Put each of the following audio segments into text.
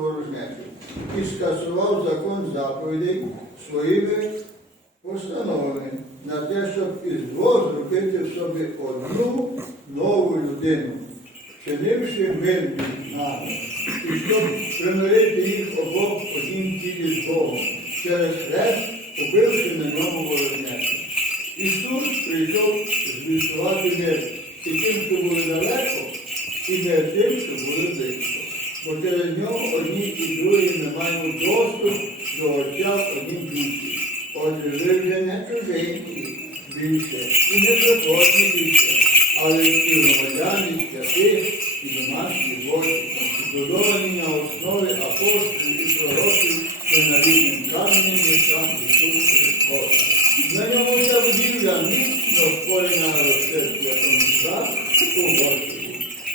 тобто і скасував закон заповідей своїми постановами на те, щоб із двох зробити в собі одну нову людину, чинивши мир нами, і щоб примирити їх обох однім тілі з Богом, через хрест, убивши на ньому ворожнечу. Ісус прийшов звістувати мир і тим, що були далеко, і не тим, що були близько. Бо через нього одні і другі ми маємо доступ до Отця одній душі. Отже, ви вже не чужинки більше, і не приходні більше, але і громадяни святих, і домашні Божі, збудовані на основі апостолів і пророків, що на рівнім каменем є сам Ісус Христос. На ньому вся будівля міцно росте святом страх у Господі.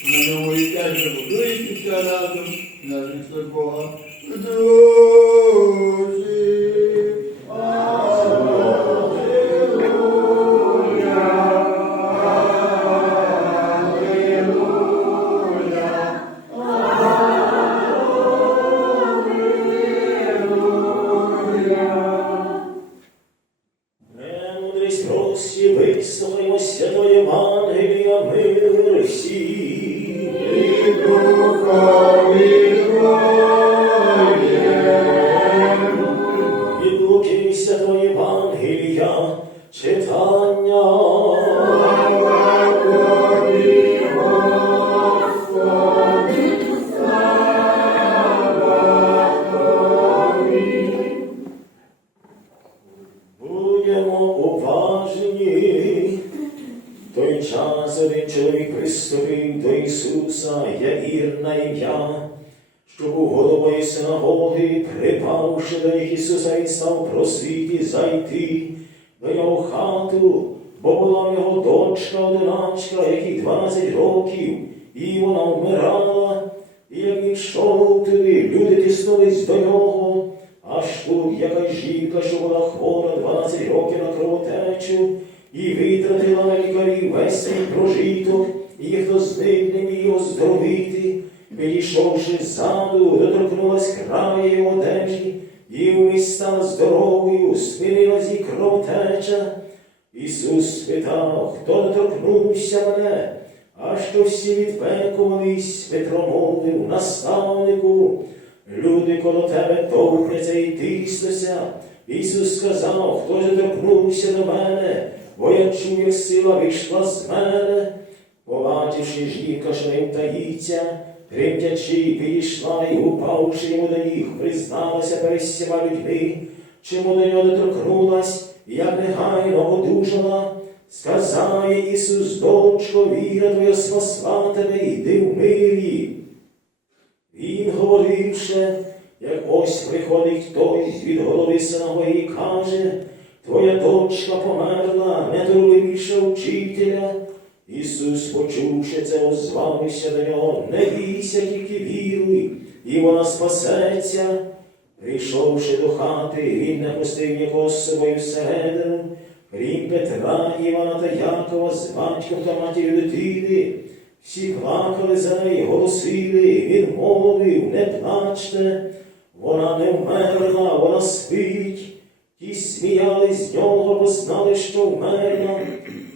На і теж будуєтеся разом на житло Бога. Підійшовши ззаду, доторкнулась краю одежі, і вмість стала здоровою, спинилась і кровотеча. Ісус спитав, хто доторкнувся мене, а що всі відпекувались, Петро мовив, наставнику, люди коло тебе товпляться і тиснуться. Ісус сказав, хто доторкнувся до мене, бо я чув, як сила вийшла з мене. Побачивши жінка, що ним таїться, тремтячи, підійшла і, упавши йому до ніг, призналася перед всіма людьми, чому до нього доторкнулась, як негайно одужала. Сказав їй Ісус, дочко, віра твоя спасла тебе, йди в мирі. Він говоривши, як ось приходить хтось від голови синагоги і каже, Твоя дочка померла, не турби більше учителя. Ісус, почувши це, озвався до нього, не бійся, тільки віруй, і вона спасеться. Прийшовши до хати, він не пустив нікого з собою всередину, крім Петра, Івана та Якова з батьком та матір'ю дитини. Всі плакали за неї, голосили, він мовив, не плачте, вона не вмерла, вона спить. Ті сміялись з нього, бо знали, що вмерла.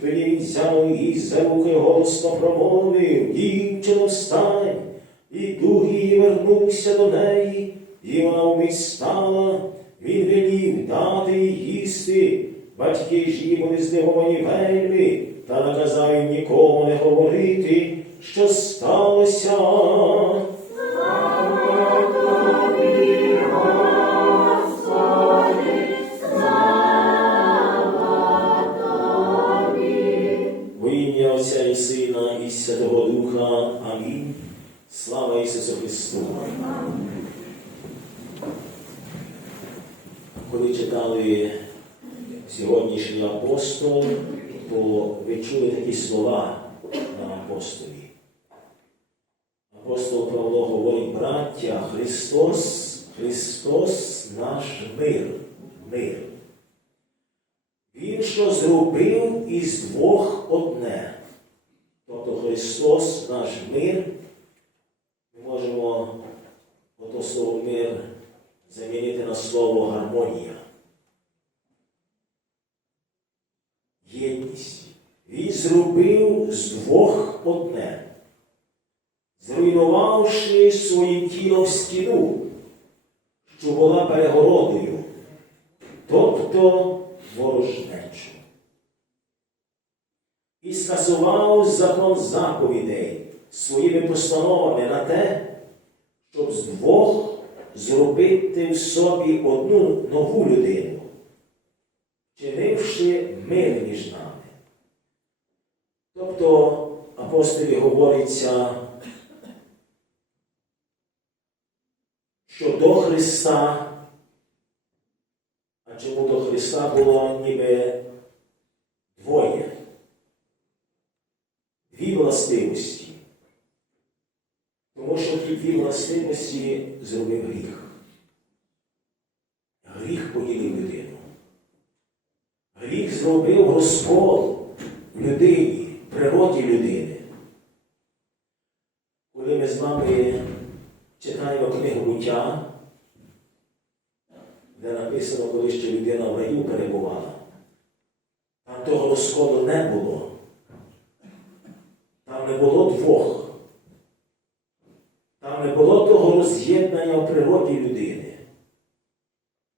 Тоді він взяв її за руки голосно промовив, дівчино, встань, і дух її вернувся до неї, і вона вмить стала, він велів дати їй їсти. Батьки ж її були здивовані вельми, та наказав їм нікому не говорити, що сталося. Чули такі слова на апостолі. Апостол Павло говорить, браття, Христос, Христос наш мир, мир. Він що зробив із двох одне. Тобто Христос наш мир. Ми можемо ото слово мир замінити на слово гармонія. Єдність. Він зробив з двох одне, зруйнувавши своїм тілом стіну, що була перегородою, тобто ворожнечу. І скасував закон заповідей своїми постановами на те, щоб з двох зробити в собі одну нову людину, чинивши мир між нами. Тобто апостолі говориться, що до Христа, а чому до Христа було ніби двоє, дві властивості. Тому що ті дві властивості зробив гріх поділив людину. Гріх зробив розкол в людині, в природі людини. Коли ми з вами читаємо книгу буття, де написано, коли ще людина в раю перебувала, там того розколу не було. Там не було двох. Там не було того роз'єднання в природі людини.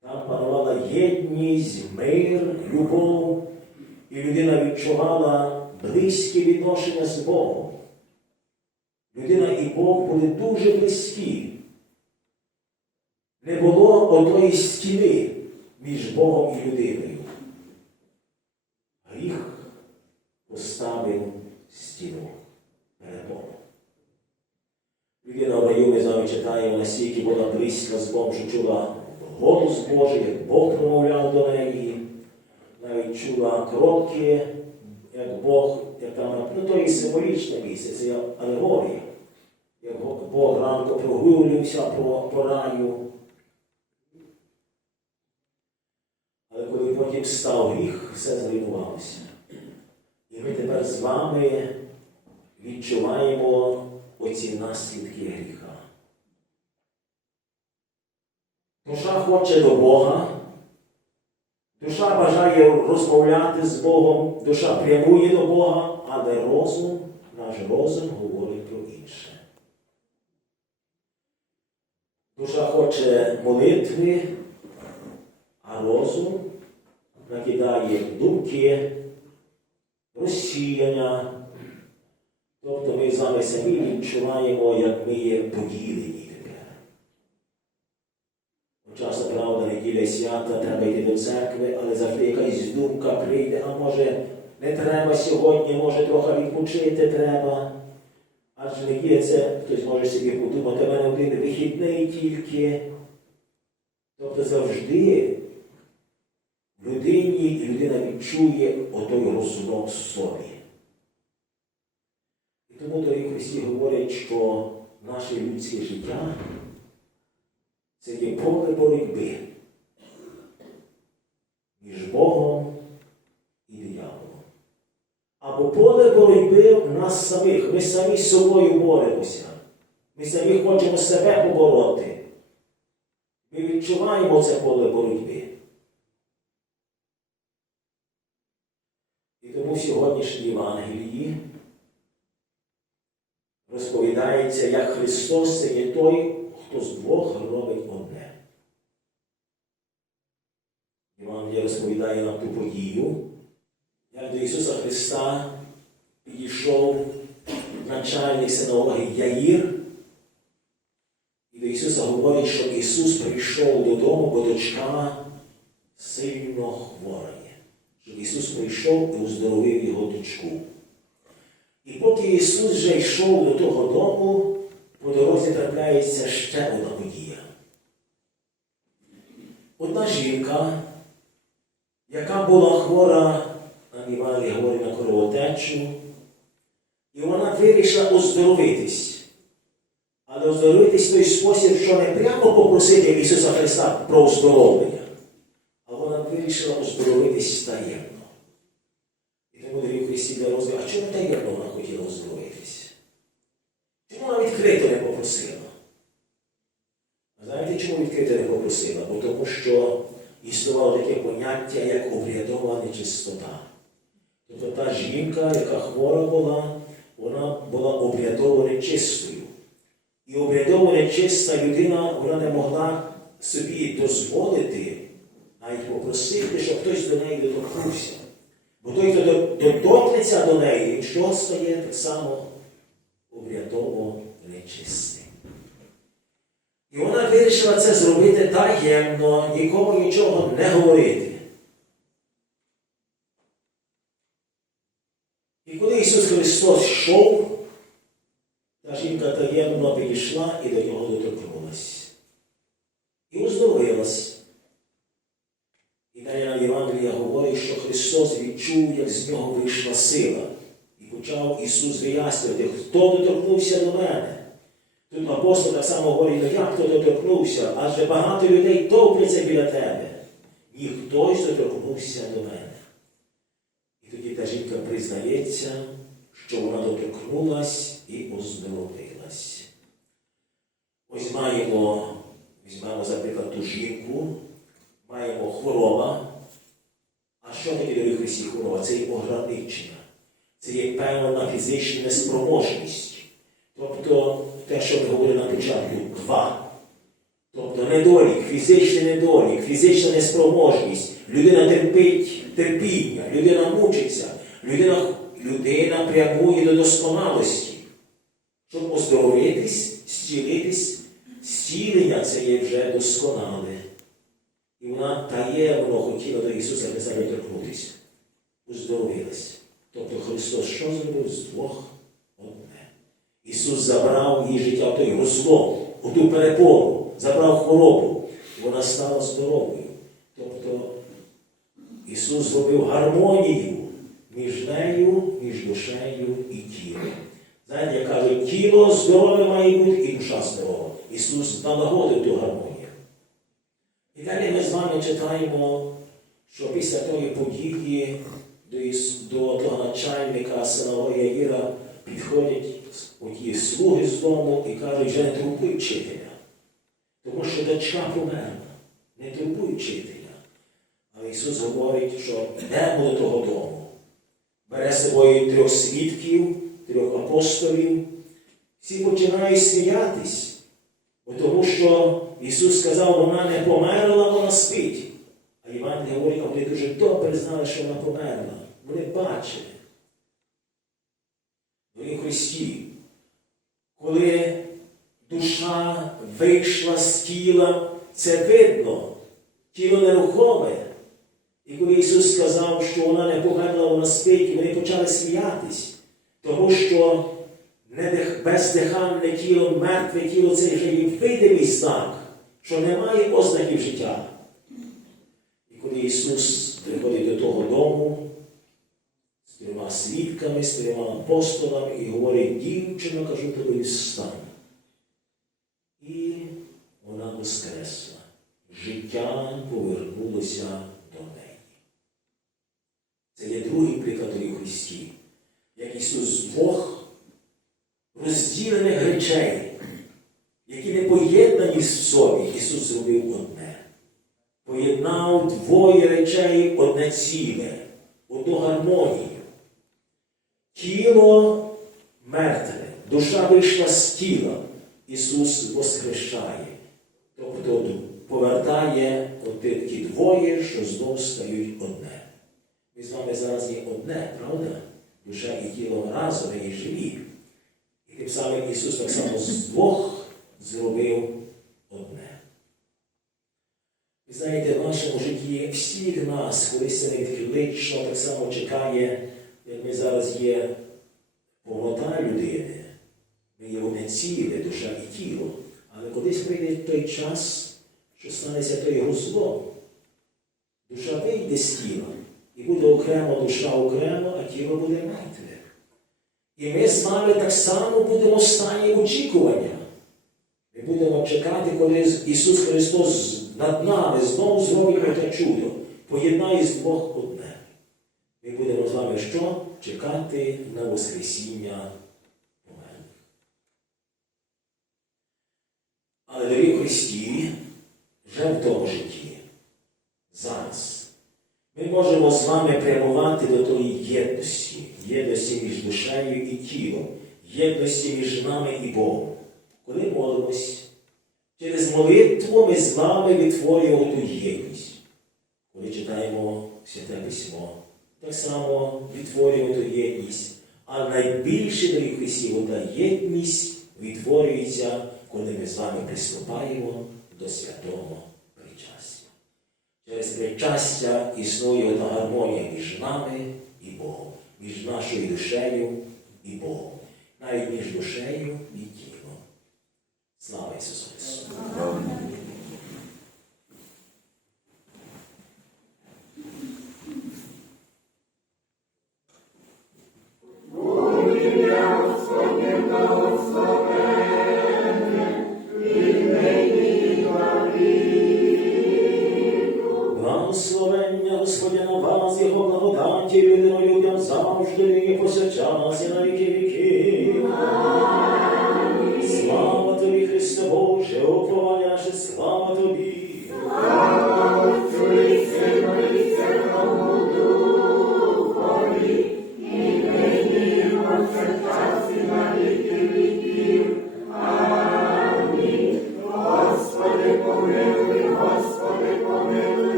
Там панувала єдність, мир, любов, і людина відчувала близьке відношення з Богом. Людина і Бог були дуже близькі. Не було одної стіни між Богом і людиною. Гріх поставив стіну перед Богом. Людина в раю, ми з вами читаємо, настільки була близька з Богом, що чула голос Божий, як Бог промовляв до неї, навіть чула кроки, як Бог, як там, ну то і символічне місце, це алегорія. Як Бог ранку прогулювався по раю. Але потім став гріх, все зруйнувалося. І ми тепер з вами відчуваємо оці наслідки гріха. Душа хоче до Бога, душа бажає розмовляти з Богом, душа прямує до Бога, але розум, наш розум говорить про інше. Душа хоче молитви, а розум накидає думки, розсіяння. Тобто ми з самі відчуваємо, як ми є поділені тепер. Часто, правда, неділя свята, треба йти до церкви, але завжди якась думка прийде, а може не треба сьогодні, може трохи відпочити треба. Адже неділя це, хтось може собі подумати, в мене один вихідний тільки. Тобто завжди людині людина відчує отой розлом собі. І тому дорогі Христі говорять, що наше людське життя це є поле боротьби між Богом і дияволом. Або поле боротьби в нас самих. Ми самі з собою боремося. Ми самі хочемо себе побороти. Ми відчуваємо це поле боротьби. І тому в сьогоднішній Євангелії розповідається, як Христос це є той, хто з двох робить одне. Євангелія розповідає нам ту подію, як до Ісуса Христа підійшов начальник синагоги Яїр, і до Ісуса говорить, що Ісус прийшов додому, бо дочка сильно хвора. Щоб Ісус прийшов і оздоровив його дочку. І поки Ісус вже йшов до того дому, по дорозі трапляється ще одна подія. Одна жінка, яка була хвора, нам Іван говорить на кровотечу, і вона вирішила оздоровитись. Але оздоровитись в той спосіб, що не прямо попросити Ісуса Христа про оздоровлення, вирішила таємно. І тому дорогі Христі для розвитку, а чому таємно вона хотіла оздоровитись? Чому вона відкрито не попросила? А знаєте, чому відкрито не попросила? Бо тому що існувало таке поняття, як обрядова нечистота. Тобто та жінка, яка хвора була, вона була обрядово нечистою. І обрядово нечиста людина, вона не могла собі дозволити, навіть попросити, щоб хтось до неї доторкнувся. Бо той, хто до- доторкнеться до неї, що стає так само обрядово нечистим. І вона вирішила це зробити таємно, нікому нічого не говорити. І коли Ісус Христос йшов, та жінка таємно підійшла і до нього доторкнулась. І оздоровилась. І далі нам Євангелія говорить, що Христос відчув, як з нього вийшла сила. І почав Ісус вияснювати, хто доторкнувся до мене. Тут апостол так само говорить, ну як хто доторкнувся, адже багато людей товпляться біля тебе. І хтось доторкнувся до мене. І тоді та жінка признається, що вона доторкнулась і оздоровилась. Ось маємо, візьмемо, за приклад, ту жінку, маємо хвороба. Що дорогі Христі хвороба? Це є ограничення, це є певна фізична неспроможність. Тобто те, що ми говорили на початку, два. Тобто недолік, фізичний недолік, фізична неспроможність. Людина терпить терпіння, людина мучиться, людина, людина прямує до досконалості. Щоб оздоровитись, зцілитись, зцілення це є вже досконале. І вона таємно хотіла до Ісуса Христа доторкнутися. Оздоровилась. Тобто Христос що зробив з двох одне. Ісус забрав її життя, той розлом, оту перепору, забрав хворобу. Вона стала здоровою. Тобто Ісус зробив гармонію між нею, між душею і тілом. Знаєте, як кажуть, тіло здорове має бути і душа здорова. Ісус налагодив ту гармонію. І далі ми з вами читаємо, що після тої події до, того начальника синової Яїра підходять оті слуги з дому і кажуть, вже не турбуй вчителя, тому що дочка померла, не турбуй вчителя. Але Ісус говорить, що йдемо до того дому, бере з собою трьох свідків, трьох апостолів, всі починають сміятись, тому що Ісус сказав, вона не померла, вона спить. А Іван говорить, вони дуже добре знали, що вона померла. Вони бачили. Вони Христі. Коли душа вийшла з тіла, це видно, тіло нерухоме. І коли Ісус сказав, що вона не померла, вона спить, вони почали сміятись, тому що бездиханне тіло, мертве тіло це вже є видимий знак, що немає ознаків життя. І коли Ісус приходить до того дому з трьома свідками, з трьома апостолами і говорить, дівчина, кажу тобі, встань. І вона воскресла. Життя повернулося до неї. Це є другий приклад у Христі, як Ісус двох розділених речей, які не поєднані в собі, Ісус зробив одне. Поєднав двоє речей одне ціле, одну гармонію. Тіло мертве, душа вийшла з тіла, Ісус воскрешає. Тобто повертає от ті ті двоє, що знов стають одне. Ми з вами зараз є одне, правда? Душа і тіло разом і живі. Тим самим Ісус так само з двох зробив одне. Ви знаєте, в нашому житті всіх нас колись це невідклично так само чекає, як ми зараз є повнота людини, Ми є одне ціле, душа і тіло. Але колись прийде той час, що станеться то його. Душа вийде з тіла, і буде окремо душа окремо, а тіло буде мертве. І ми з вами так само будемо в стані очікування. Ми будемо чекати, коли Ісус Христос над нами знову зробить те чудо, поєднає з двох одне. Ми будемо з вами що? Чекати на Воскресіння. Але дорогі Христі, вже в тому житті, зараз, ми можемо з вами прямувати до тої єдності, єдності між душею і тілом, єдності між нами і Богом. Коли молимось, через молитву ми з вами відтворюємо ту єдність. Коли читаємо Святе Письмо, так само відтворюємо ту єдність. А найбільше дорогі Христі, та єдність відтворюється, коли ми з вами приступаємо до святого причастя. Через причастя існує та гармонія між нами нашою душею і Богом, навіть між душею і тілом. Слава Ісусу Христу!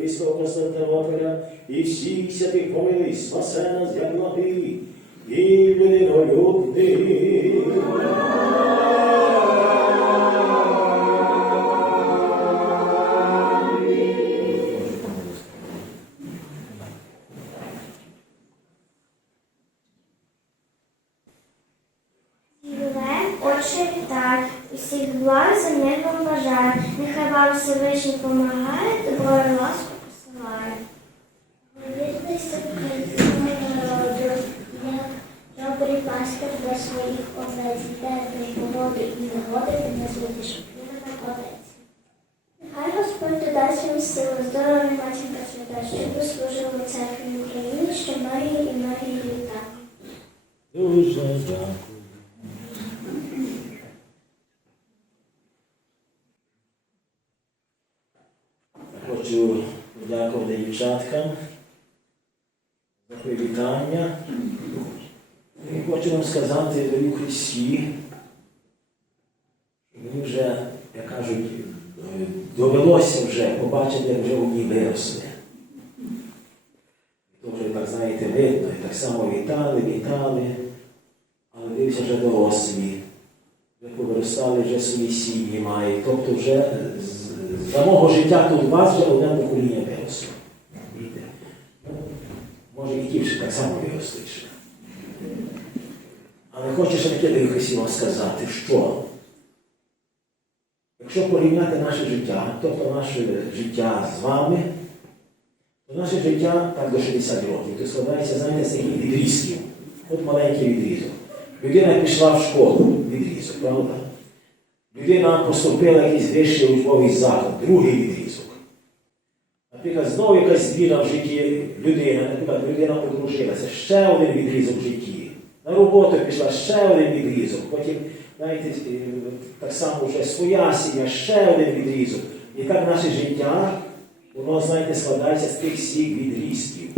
Христого Константинополя, і всіх святих помилуй, спасе нас, як і людинолюбний. Вітаю, усіх благ землі вам бажаю, нехай вам Всевишній помагає, добро і ласку посилає. Народу, як добрий пастир до своїх овець, де до погоди і негоди не овець. Нехай Господь додасть вам силу, здоров'я, матінка свята, щоб ви служили церкві України, що многії і многії літа. Дуже дякую. Хочу подякувати дівчаткам за привітання. І хочу вам сказати, дорогі Христі, що мені вже, як кажуть, е, довелося вже побачити, як вже одні виросли. То вже так, знаєте, видно, і так само вітали, вітали, але дивіться вже дорослі, вже повиростали, вже свої сім'ї мають. Тобто вже за мого життя тут у вас вже одне покоління виросло. Ну, Може і ті так само виросли ще. Але хочу ще таке хотів вам сказати, що якщо порівняти наше життя, тобто наше життя з вами, то наше життя так до 60 років, то складається, знаєте, з таких відрізків. От маленький відрізок. Людина пішла в школу, відрізок, правда? Людина поступила якийсь вищий учбовий заклад, другий відрізок. Наприклад, знову якась зміна в житті людини, наприклад, людина одружилася, ще один відрізок в житті. На роботу пішла ще один відрізок, потім, знаєте, так само вже своя сім'я, ще один відрізок. І так наше життя, воно, знаєте, складається з тих всіх відрізків.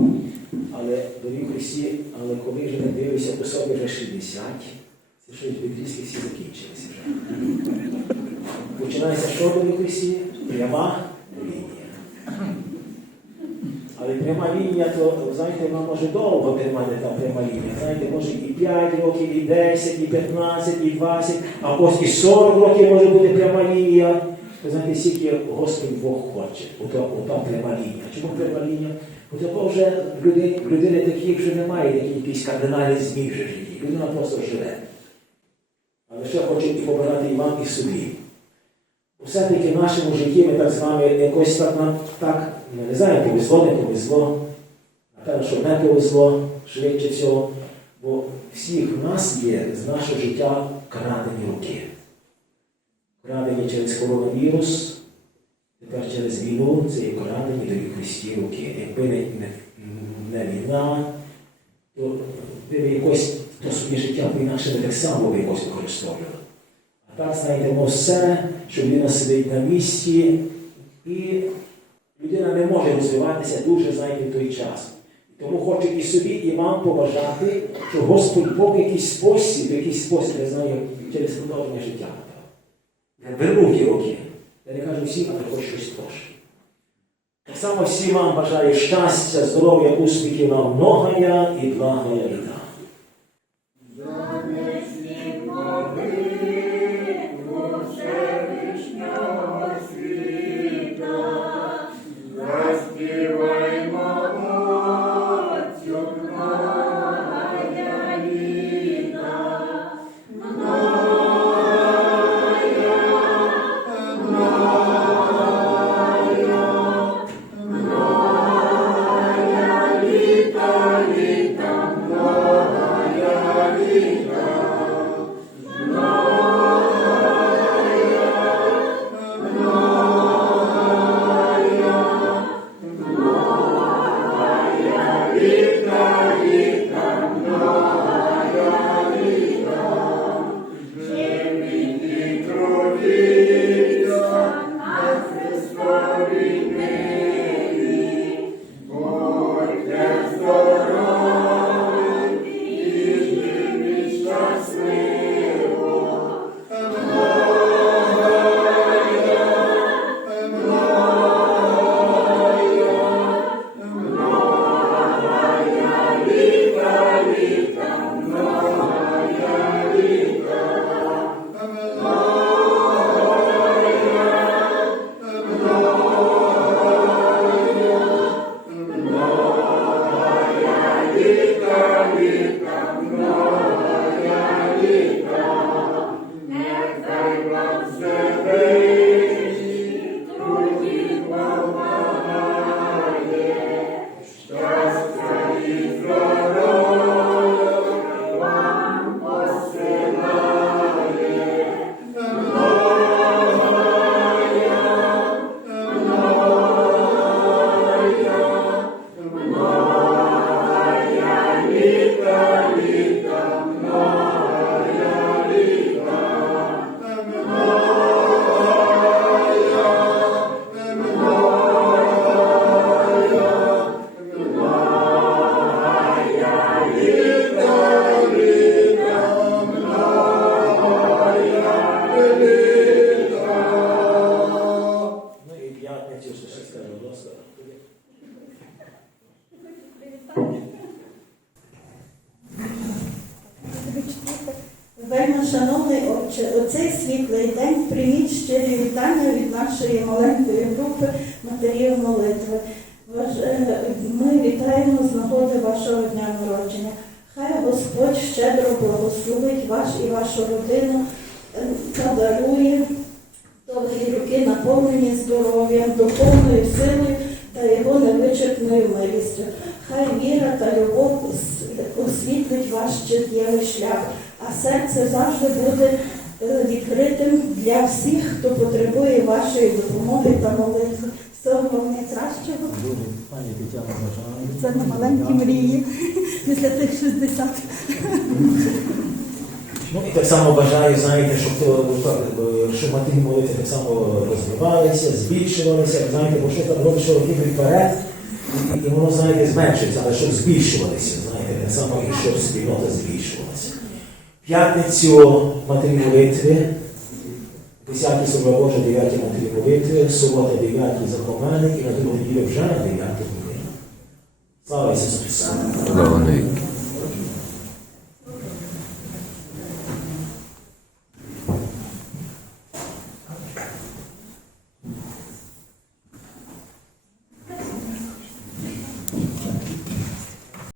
Але, дорогі Христі, але коли вже не дивишся по собі вже 60, що відрізки всі закінчилися. Починається що, дорогі Христі? Пряма лінія. Але пряма лінія, то знаєте, вона може довго тримати та пряма лінія. Знаєте, може і 5 років, і 10, і 15, і 20, а ось і 40 років може бути пряма лінія. Ви знаєте, скільки Господь Бог хоче, ота, пряма лінія. Чому пряма лінія? Бо того вже люди, людини такі вже немає, такі якісь кардинальні змін в житті. Людина просто живе. Але ще хочу і і вам, і собі. Все-таки в нашому житті ми так з вами якось так нам так, не знаю, повезло, не повезло. Напевно, що не повезло швидше цього. Бо всіх в нас є з нашого життя крадені руки. Крадені через коронавірус, тепер через війну це є крадені до Христі руки. Якби не, не, не війна, то якось то собі життя інакше не так само якось використовували. А так знайдемо все, що людина сидить на місці, і людина не може розвиватися дуже знаєте, в той час. Тому хочу і собі, і вам побажати, що Господь Бог якийсь спосіб, якийсь спосіб, я знаю, через продовження життя. Вернув ті роки. Я не кажу всім, але хоч щось трошки. Так само всім вам бажаю щастя, здоров'я, успіхів нам многая і благая літа. Найкращого. Дуже, пані Тетяна, бажаю. Це не маленькі мрії після тих 60. Ну і так само бажаю, знаєте, щоб, щоб матері молитви так само розвивалися, збільшувалися, знаєте, бо що там робиш роки вперед, і, і воно, знаєте, зменшується, але щоб збільшувалися, знаєте, так само і щоб спільнота збільшувалася. П'ятницю матері молитви, 10 слова Божа, 9 матері молитви, субота 9 заховання і на другу неділю вже на 9 годину. Слава Ісусу Христу!